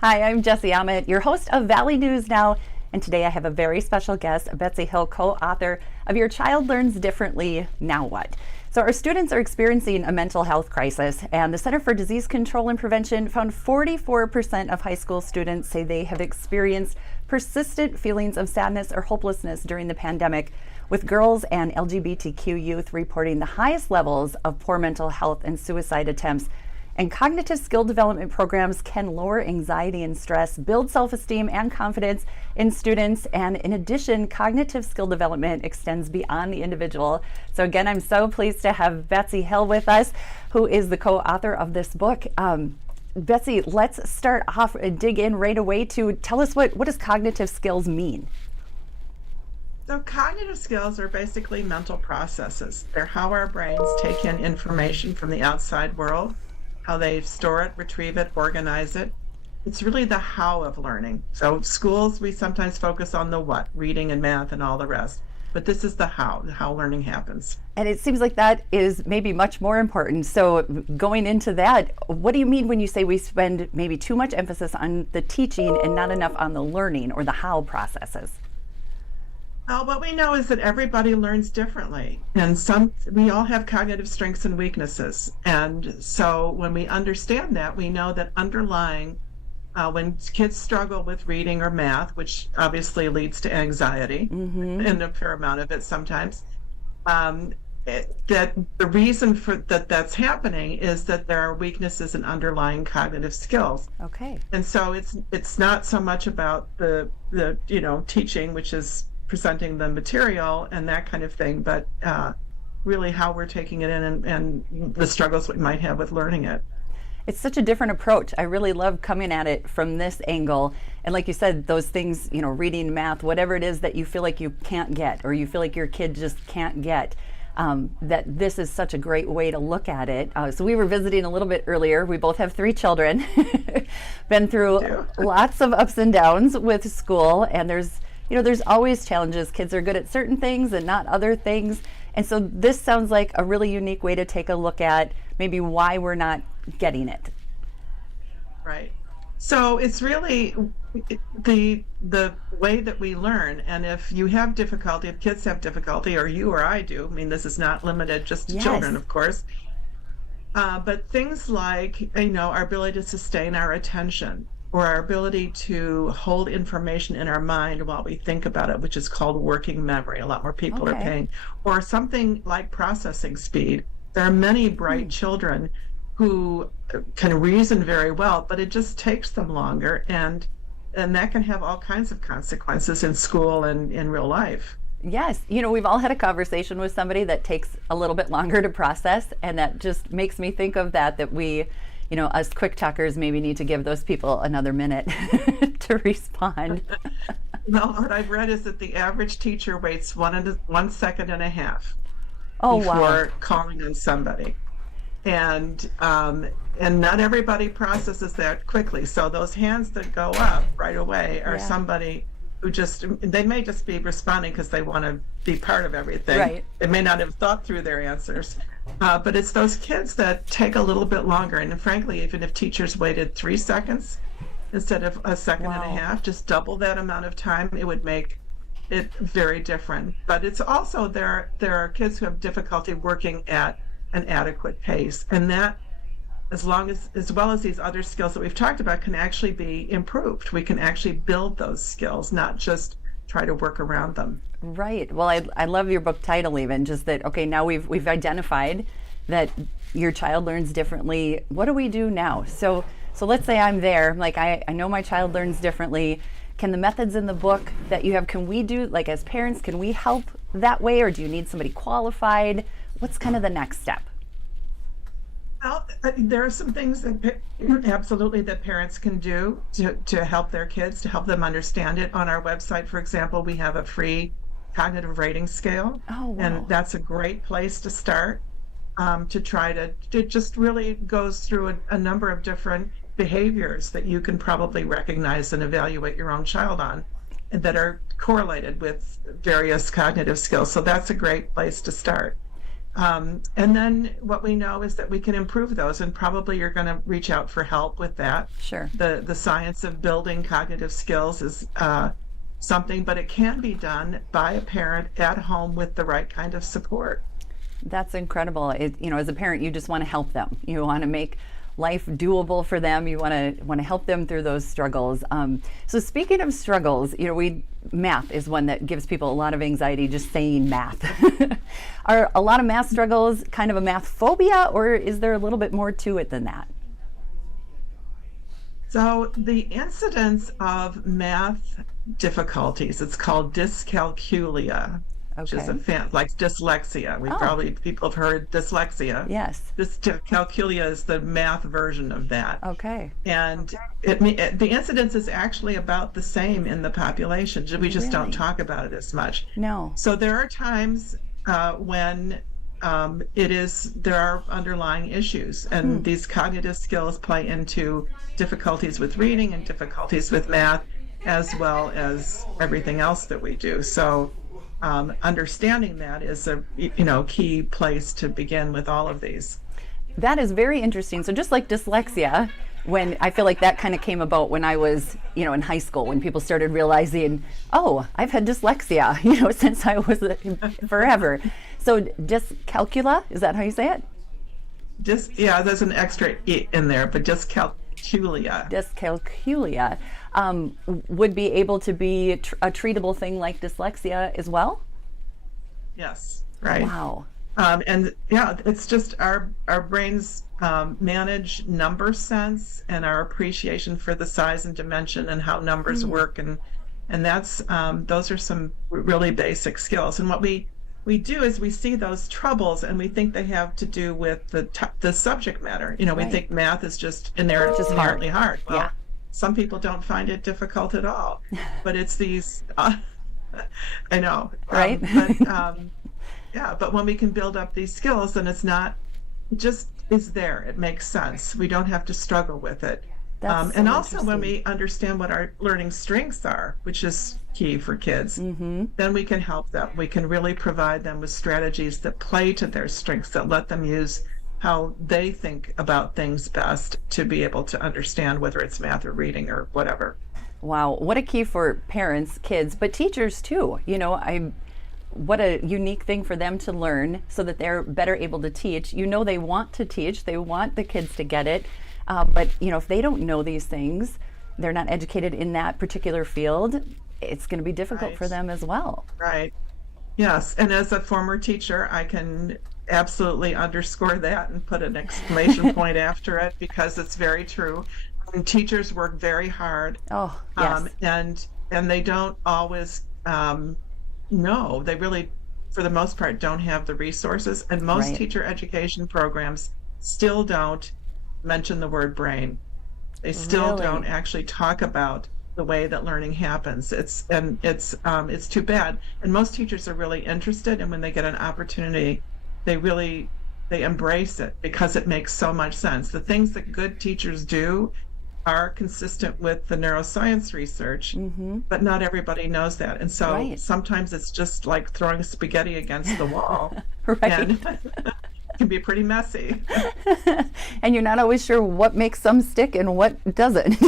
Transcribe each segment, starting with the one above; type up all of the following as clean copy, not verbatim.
Hi, I'm Jessie Ahmet, your host of Valley News Now, and today I have a very special guest, Betsy Hill, co-author of Your Child Learns Differently, Now What? So our students are experiencing a mental health crisis, and the Center for Disease Control and Prevention found 44% of high school students say they have experienced persistent feelings of sadness or hopelessness during the pandemic, with girls and LGBTQ youth reporting the highest levels of poor mental health and suicide attempts. And cognitive skill development programs can lower anxiety and stress, build self-esteem and confidence in students. And in addition, cognitive skill development extends beyond the individual. So again, I'm so pleased to have Betsy Hill with us, who is the co-author of this book. Betsy, let's start off and dig in right away to tell us what does cognitive skills mean? So cognitive skills are basically mental processes. They're how our brains take in information from the outside world, how they store it, retrieve it, organize it. It's really the how of learning. So schools, we sometimes focus on the what, reading and math and all the rest. But this is the how learning happens. And it seems like that is maybe much more important. So going into that, what do you mean when you say we spend maybe too much emphasis on the teaching and not enough on the learning or the how processes? Well, what we know is that everybody learns differently, and we all have cognitive strengths and weaknesses. And so when we understand that, we know that underlying, when kids struggle with reading or math, which obviously leads to anxiety, and a fair amount of it sometimes, that the reason for that's happening is that there are weaknesses in underlying cognitive skills. Okay. And so it's not so much about the teaching, which is presenting the material and that kind of thing, but really how we're taking it in and the struggles we might have with learning it. It's such a different approach. I really love coming at it from this angle. And like you said, those things, reading, math, whatever it is that you feel like you can't get or you feel like your kid just can't get, that this is such a great way to look at it. So we were visiting a little bit earlier. We both have 3 children, been through lots of ups and downs with school, and there's always challenges. Kids are good at certain things and not other things. And so this sounds like a really unique way to take a look at maybe why we're not getting it. Right. So it's really the way that we learn. And if you have difficulty, if kids have difficulty, or you or I do, I mean, this is not limited just to children, of course. But things like, our ability to sustain our attention, or our ability to hold information in our mind while we think about it, which is called working memory. A lot more people are paying. Or something like processing speed. There are many bright children who can reason very well, but it just takes them longer, and that can have all kinds of consequences in school and in real life. Yes, we've all had a conversation with somebody that takes a little bit longer to process, and that just makes me think of that we, us quick talkers maybe need to give those people another minute to respond. Well, what I've read is that the average teacher waits 1 second and a half before wow. calling on somebody. And not everybody processes that quickly. So those hands that go up right away are somebody who they may just be responding because they want to be part of everything. Right. They may not have thought through their answers. But it's those kids that take a little bit longer. And frankly, even if teachers waited 3 seconds instead of a second and a half, just double that amount of time, it would make it very different. But it's also there are kids who have difficulty working at an adequate pace. And that, as well as these other skills that we've talked about, can actually be improved. We can actually build those skills, not just try to work around them. Right. Well, I love your book title, even just that. Okay, now we've identified that your child learns differently. What do we do now? So let's say I'm there. Like I know my child learns differently. Can the methods in the book that you have, can we do, like as parents, can we help that way, or do you need somebody qualified? What's kind of the next step? Well, there are some things that absolutely that parents can do to help their kids, to help them understand it. On our website, for example, we have a free cognitive rating scale. Oh, wow. And that's a great place to start, to try to, it just really goes through a number of different behaviors that you can probably recognize and evaluate your own child on, and that are correlated with various cognitive skills. So that's a great place to start. And then what we know is that we can improve those, and probably you're going to reach out for help with that. Sure. The science of building cognitive skills is something, but it can be done by a parent at home with the right kind of support. That's incredible. As a parent, you just want to help them. You want to make life doable for them. You want to help them through those struggles. So speaking of struggles, math is one that gives people a lot of anxiety just saying math. Are a lot of math struggles kind of a math phobia, or is there a little bit more to it than that? So the incidence of math difficulties, it's called dyscalculia, which is like dyslexia. People have heard dyslexia. Yes. Dyscalculia is the math version of that. Okay. And the incidence is actually about the same in the population. We just don't talk about it as much. No. So there are times when there are underlying issues, and these cognitive skills play into difficulties with reading and difficulties with math, as well as everything else that we do. So understanding that is a key place to begin with all of these. That is very interesting. So just like dyslexia, when I feel like that kind of came about when I was, in high school, when people started realizing, oh, I've had dyslexia, since I was forever. So dyscalculia, is that how you say it? There's an extra E in there, but dyscalculia. Dyscalculia would be able to be a treatable thing like dyslexia as well? Yes, right. Wow. It's just our brains manage number sense and our appreciation for the size and dimension and how numbers work, and that's those are some really basic skills. And what we do is we see those troubles and we think they have to do with the subject matter. We think math is just inherently hard. Well, yeah. Some people don't find it difficult at all, but it's these. I know, right? But when we can build up these skills, then it just is there. It makes sense. We don't have to struggle with it. And also when we understand what our learning strengths are, which is key for kids, then we can help them. We can really provide them with strategies that play to their strengths, that let them use how they think about things best to be able to understand whether it's math or reading or whatever. Wow, what a key for parents, kids, but teachers too. What a unique thing for them to learn so that they're better able to teach. They want to teach, they want the kids to get it, but if they don't know these things, they're not educated in that particular field, it's going to be difficult for them as well. Right. Yes, and as a former teacher, I can absolutely underscore that and put an exclamation point after it, because it's very true. And teachers work very hard. Oh, yes. And they don't always know. They really, for the most part, don't have the resources. And most teacher education programs still don't mention the word brain. They still don't actually talk about the way that learning happens. It's too bad. And most teachers are really interested, and when they get an opportunity, they embrace it because it makes so much sense. The things that good teachers do are consistent with the neuroscience research, but not everybody knows that. And so sometimes it's just like throwing spaghetti against the wall. And it can be pretty messy. And you're not always sure what makes some stick and what doesn't,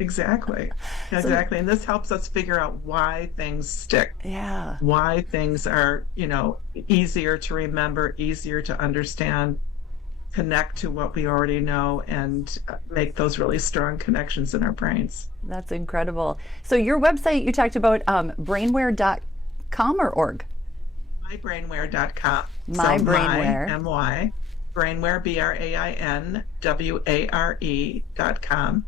Exactly. And this helps us figure out why things stick. Yeah. Why things are, easier to remember, easier to understand, connect to what we already know, and make those really strong connections in our brains. That's incredible. So your website, you talked about brainware.com or org? mybrainware.com. mybrainware. M-Y, brainware, BRAINWARE.com.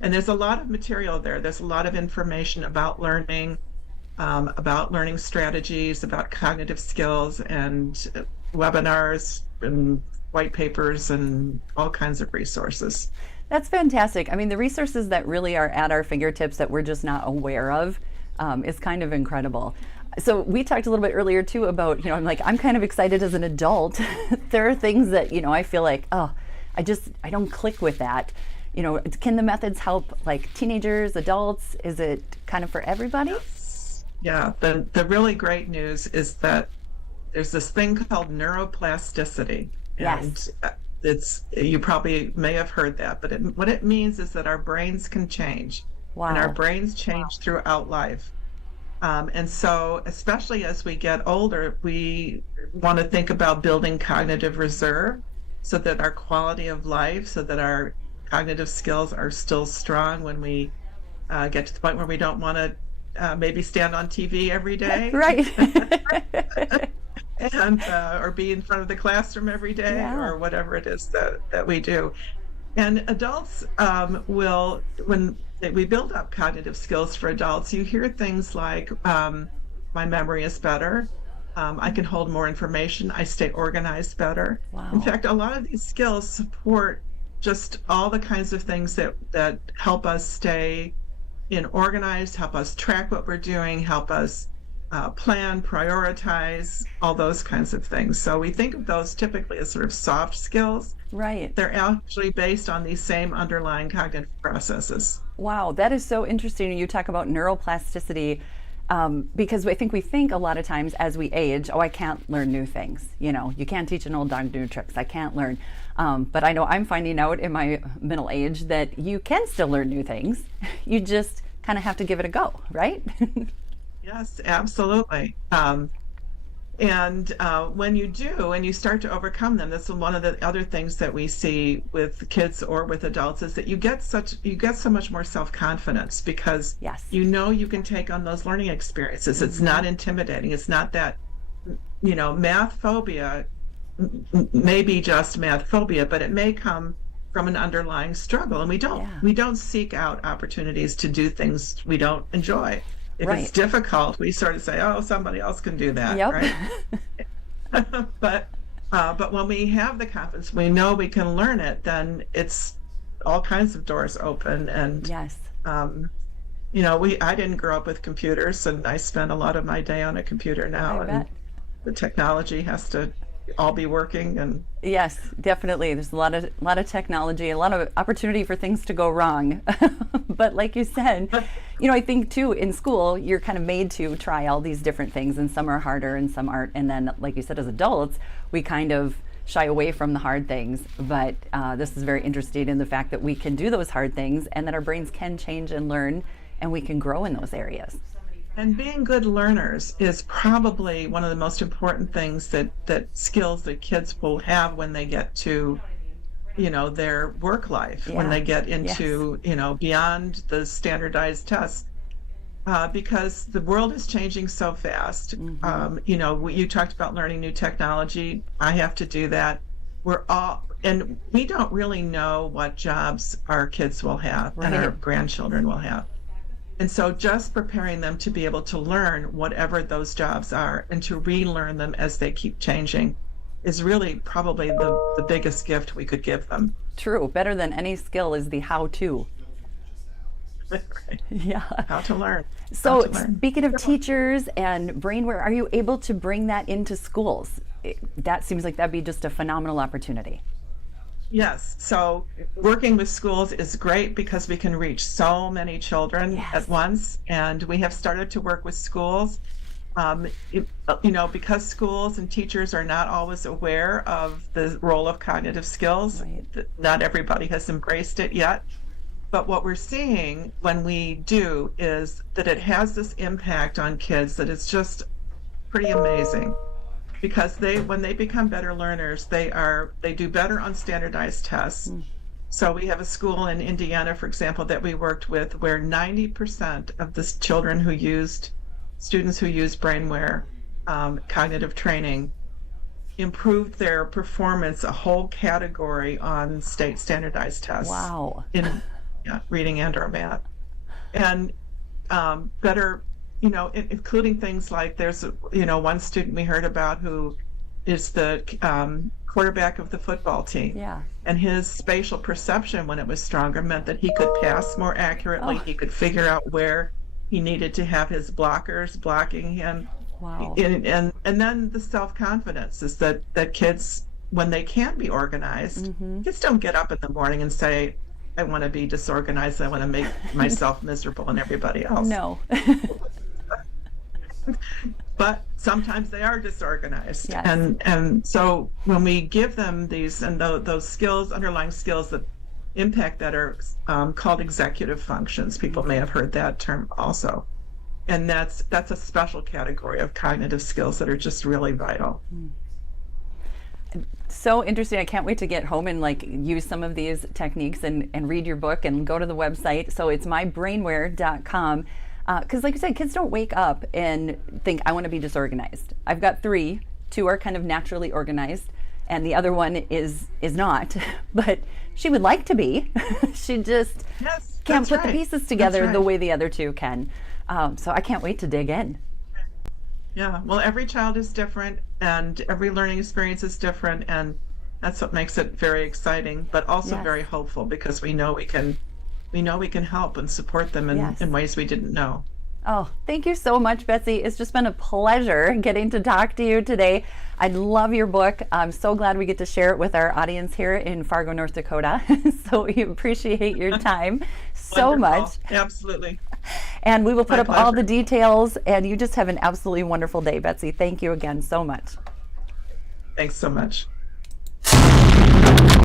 And there's a lot of material there. There's a lot of information about learning strategies, about cognitive skills, and webinars and white papers and all kinds of resources. That's fantastic. I mean, the resources that really are at our fingertips that we're just not aware of is kind of incredible. So we talked a little bit earlier too about, I'm kind of excited as an adult. There are things that, I feel like, I don't click with that. Can the methods help like teenagers, adults? Is it kind of for everybody? Yeah, the really great news is that there's this thing called neuroplasticity, Yes. and it's you probably may have heard that, but what it means is that our brains can change, and our Wow. brains change throughout life. And so, especially as we get older, we want to think about building cognitive reserve so that our quality of life, so that our cognitive skills are still strong when we get to the point where we don't want to maybe stand on TV every day Right. and or be in front of the classroom every day Yeah. or whatever it is that we do. And adults will, when we build up cognitive skills for adults, you hear things like, my memory is better. I can hold more information. I stay organized better. In Wow. fact, a lot of these skills support just all the kinds of things that help us stay in organized, help us track what we're doing, help us plan, prioritize, all those kinds of things. So we think of those typically as sort of soft skills. Right. They're actually based on these same underlying cognitive processes. Wow, that is so interesting. You talk about neuroplasticity because I think we think a lot of times as we age, oh, I can't learn new things. You know, you can't teach an old dog new tricks. I can't learn. But I know I'm finding out in my middle age that you can still learn new things. You just kind of have to give it a go, right? Yes, absolutely. And when you do, and you start to overcome them, that's one of the other things that we see with kids or with adults is that you get so much more self-confidence because Yes. you know you can take on those learning experiences. It's not intimidating. It's not that, math phobia may be just math phobia, but it may come from an underlying struggle. And Yeah. we don't seek out opportunities to do things we don't enjoy. If it's Right. difficult, we sort of say, "Oh, somebody else can do that," Yep. right? But when we have the confidence, we know we can learn it. Then it's all kinds of doors open. And Yes. um, I didn't grow up with computers, and I spend a lot of my day on a computer now, I and bet. the technology has to all be working. And Yes, definitely. There's a lot of technology, a lot of opportunity for things to go wrong. But like you said, I think too in school you're kind of made to try all these different things, and some are harder and some aren't. And then, like you said, as adults, we kind of shy away from the hard things. But this is very interesting in the fact that we can do those hard things, and that our brains can change and learn, and we can grow in those areas. And being good learners is probably one of the most important things that skills that kids will have when they get to, their work life, when Yeah. they get Yes. into, beyond the standardized tests. Because the world is changing so fast. You talked about learning new technology. I have to do that. And we don't really know what jobs our kids will have and our Right. grandchildren will have. And so just preparing them to be able to learn whatever those jobs are and to relearn them as they keep changing is really probably the biggest gift we could give them. True. Better than any skill is the how to. Right. Yeah. How to learn. So, How to learn. speaking of teachers and brainware, are you able to bring that into schools? That seems like that'd be just a phenomenal opportunity. Yes. So working with schools is great because we can reach so many children Yes. at once. And we have started to work with schools. Because schools and teachers are not always aware of the role of cognitive skills, Right. not everybody has embraced it yet. But what we're seeing when we do is that it has this impact on kids that is just pretty amazing. Because when they become better learners, they do better on standardized tests. So we have a school in Indiana, for example, that we worked with where 90% of the students who used brainware cognitive training improved their performance a whole category on state standardized tests Wow. in reading and or math. And better, including things like there's, one student we heard about who is the quarterback of the football team. Yeah. And his spatial perception, when it was stronger, meant that he could pass more accurately. Oh. He could figure out where he needed to have his blockers blocking him. Wow. And then the self-confidence is that kids, when they can be organized, kids don't get up in the morning and say, I want to be disorganized. I want to make myself miserable and everybody else. No. but sometimes they are disorganized. Yes. And so when we give them these and those skills, underlying skills that impact that are called executive functions. People may have heard that term also. And that's a special category of cognitive skills that are just really vital. So interesting. I can't wait to get home and like use some of these techniques and read your book and go to the website. So it's mybrainware.com. Because like you said, kids don't wake up and think, I want to be disorganized. I've got 3, 2 are kind of naturally organized, and the other one is not. But she would like to be. She just can't put the pieces together the way the other 2 can. So I can't wait to dig in. Yeah, well, every child is different and every learning experience is different, and that's what makes it very exciting, but also very hopeful, because we know we can help and support them in ways we didn't know. Oh, thank you so much, Betsy. It's just been a pleasure getting to talk to you today. I love your book. I'm so glad we get to share it with our audience here in Fargo, North Dakota. So we appreciate your time so much. Absolutely. And we will put up all the details, and you just have an absolutely wonderful day, Betsy. Thank you again so much. Thanks so much.